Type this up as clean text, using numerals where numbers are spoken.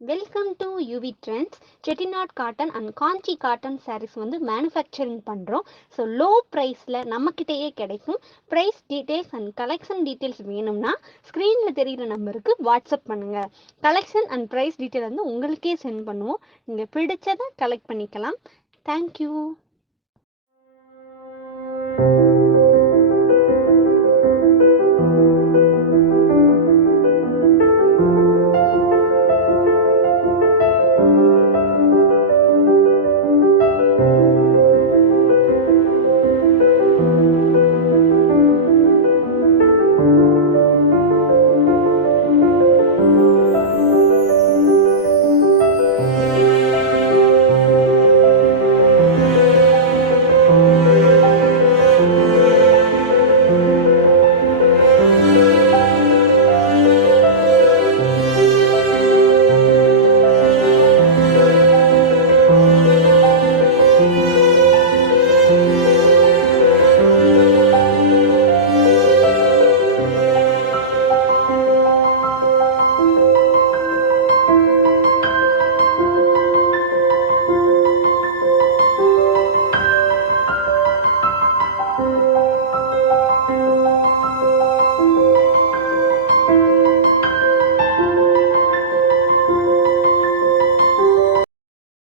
Welcome to UV Trendz. Chettinad Cotten and Kanchi Cotton sarees வந்து manufacturing பண்ணுறோம். So low ப்ரைஸில் நம்மக்கிட்டேயே கிடைக்கும். Price details and collection details வேணும்னா ஸ்க்ரீனில் தெரிகிற நம்பருக்கு வாட்ஸ்அப் பண்ணுங்கள். கலெக்ஷன் அண்ட் ப்ரைஸ் டீட்டெயில் வந்து உங்களுக்கே சென்ட் பண்ணுவோம். நீங்கள் பிடிச்சதை கலெக்ட் பண்ணிக்கலாம். தேங்க்யூ.